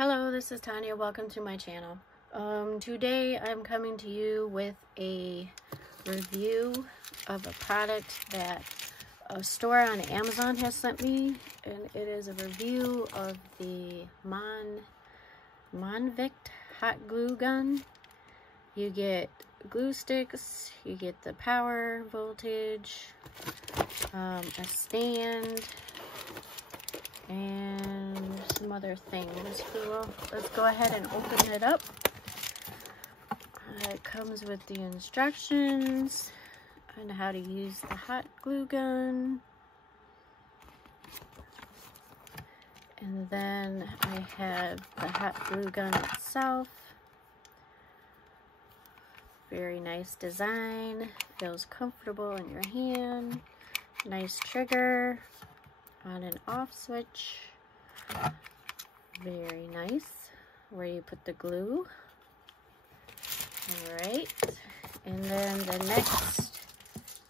Hello, this is Tanya. Welcome to my channel. Today I'm coming to you with a review of a product that a store on Amazon has sent me, and it is a review of the Monvict hot glue gun. You get glue sticks, you get the power voltage, a stand, and some other things. So let's go ahead and open it up. It comes with the instructions on how to use the hot glue gun. And then I have the hot glue gun itself. Very nice design, feels comfortable in your hand. Nice trigger, on and off switch. Very nice. Where you put the glue. Alright. And then the next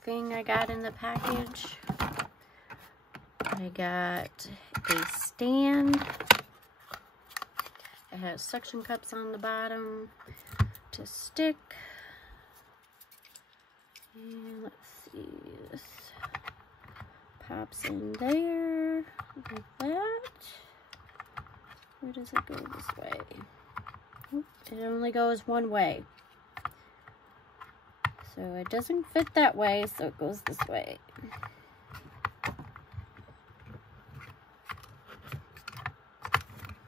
thing I got in the package, I got a stand. It has suction cups on the bottom to stick. And let's see, this pops in there like that. Where does it go this way? Oop, it only goes one way. So it doesn't fit that way, so it goes this way.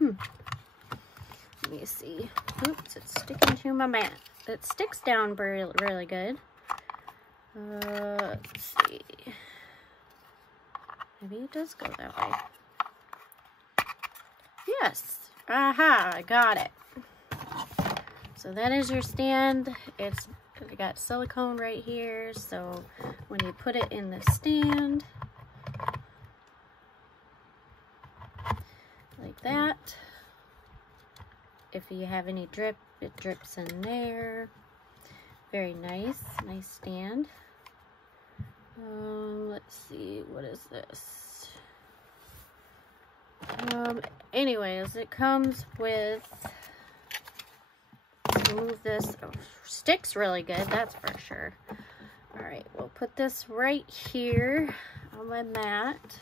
Let me see. Oops, it's sticking to my mat. It sticks down really good. Let's see. Maybe it does go that way. Yes. Aha, I got it. So that is your stand. It's got silicone right here, so when you put it in the stand, like that, if you have any drip, it drips in there. Very nice stand. Let's see, what is this? Anyways, it comes with, move this, sticks really good, that's for sure. Alright, we'll put this right here on my mat.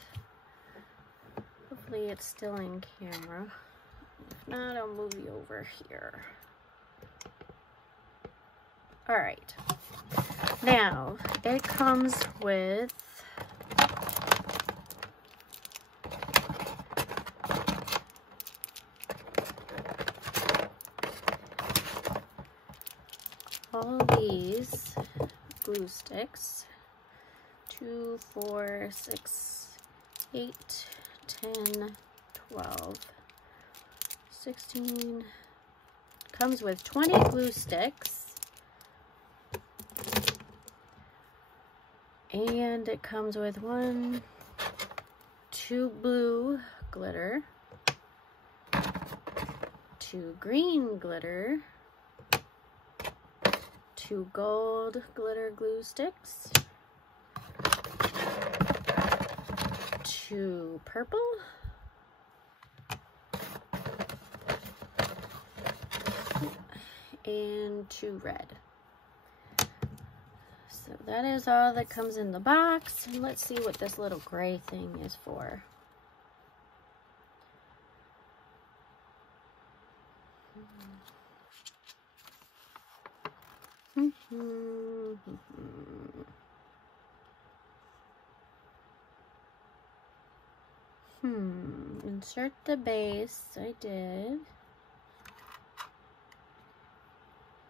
Hopefully it's still in camera. If not, I'll move you over here. Alright, now it comes with all these glue sticks. 2, 4, 6, 8, 10, 12, 16. Comes with 20 glue sticks. And it comes with 2 blue glitter, 2 green glitter, 2 gold glitter glue sticks, 2 purple, and 2 red. So that is all that comes in the box. And let's see what this little gray thing is for. Insert the base. I did.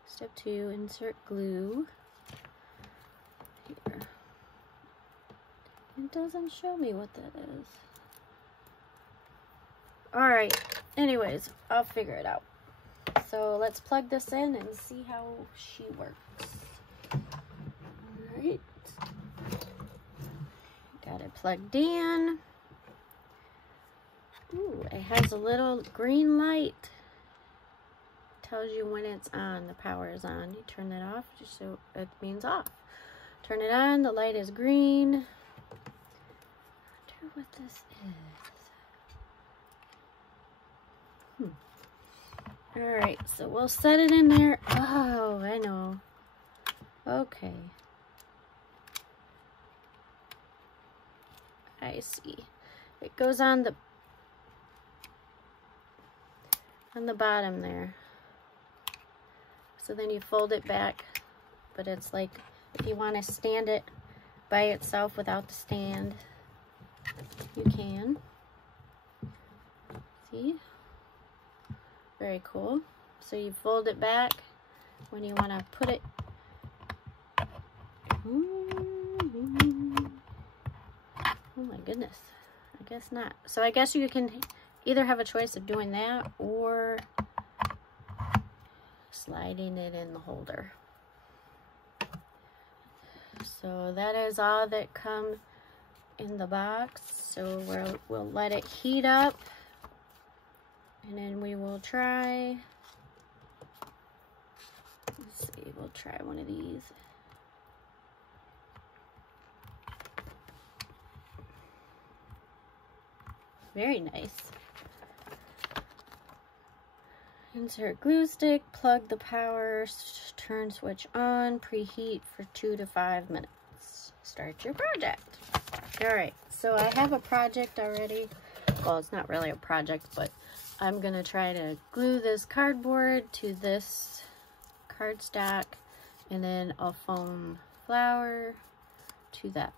Step 2, insert glue. Here. It doesn't show me what that is. Alright, anyways, I'll figure it out. So let's plug this in and see how she works. Alright. Got it plugged in. Ooh, it has a little green light. Tells you when it's on, the power is on. You turn that off, just so it means off. Turn it on, the light is green. I wonder what this is. Alright, so we'll set it in there. Oh, I know. Okay. I see. It goes on the bottom there. So then you fold it back, but it's like if you want to stand it by itself without the stand, you can. See? Very cool. So you fold it back when you want to put it. Oh my goodness. I guess not. So I guess you can either have a choice of doing that or sliding it in the holder. So that is all that comes in the box. So we'll let it heat up, and then we will try. Let's see, we'll try one of these. Very nice. Insert glue stick, plug the power, turn switch on, preheat for 2 to 5 minutes. Start your project. Alright, so I have a project already. Well, it's not really a project, but I'm going to try to glue this cardboard to this cardstock, and then I'll foam flower to that,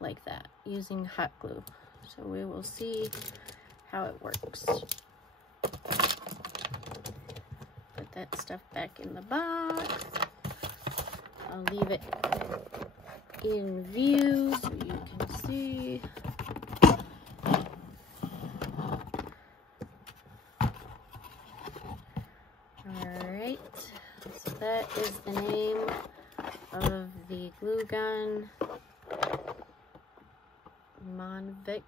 like that, using hot glue. So we will see how it works. Put that stuff back in the box. I'll leave it in view so you can see. Alright, so that is the name of the glue gun. Monvict.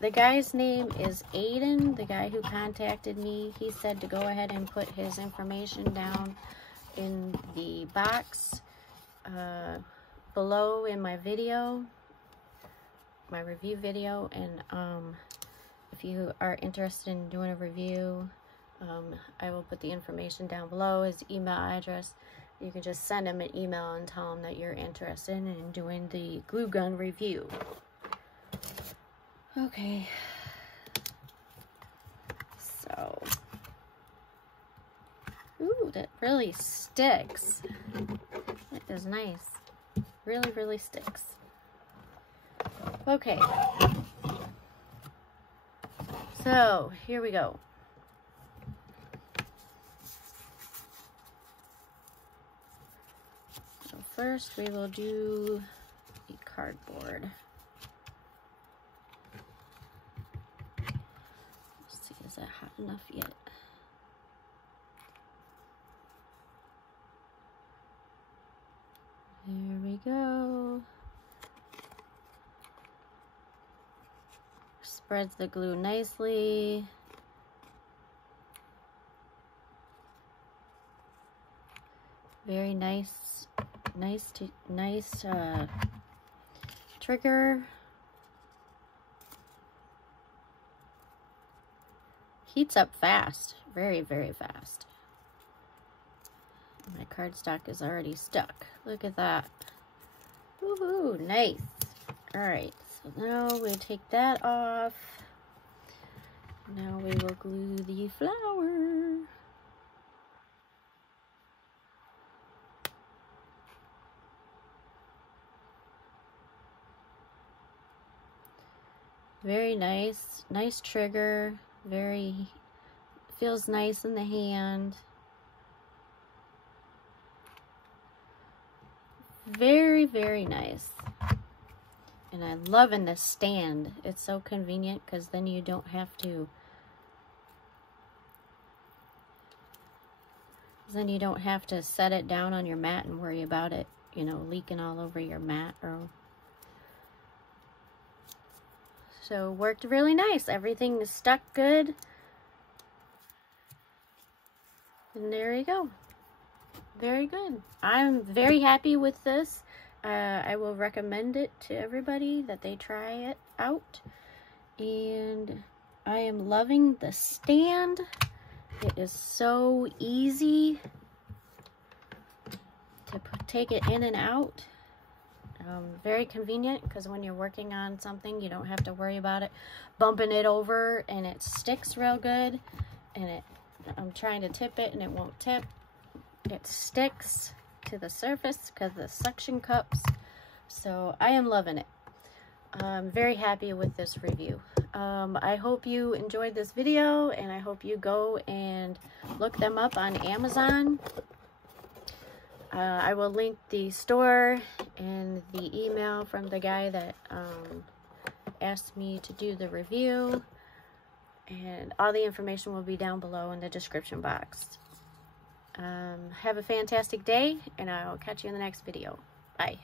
The guy's name is Ayden. The guy who contacted me, he said to go ahead and put his information down in the box below in my video, my review video. And if you are interested in doing a review, I will put the information down below, his email address. You can just send him an email and tell him that you're interested in doing the glue gun review. Okay. So. Ooh, that really sticks. That is nice. Really, really sticks. Okay. So, here we go. First, we will do the cardboard. Let's see, is that hot enough yet? There we go. Spreads the glue nicely. Very nice. Nice trigger. Heats up fast, very, very fast. My cardstock is already stuck. Look at that. Woohoo, nice. All right, so now we'll take that off. Now we will glue the flower. Very nice, nice trigger, feels nice in the hand. Very, very nice. And I'm loving this stand. It's so convenient because then you don't have to, set it down on your mat and worry about it, you know, leaking all over your mat. So worked really nice. Everything is stuck good. And there you go. Very good. I'm very happy with this. I will recommend it to everybody that they try it out. And I am loving the stand. It is so easy to take it in and out. Very convenient, because when you're working on something, you don't have to worry about it bumping it over, and it sticks real good. And I'm trying to tip it and it won't tip. It sticks to the surface because of the suction cups. So I am loving it. I'm very happy with this review. I hope you enjoyed this video, and I hope you go and look them up on Amazon. I will link the store and the email from the guy that asked me to do the review, and all the information will be down below in the description box. Have a fantastic day, and I'll catch you in the next video. Bye.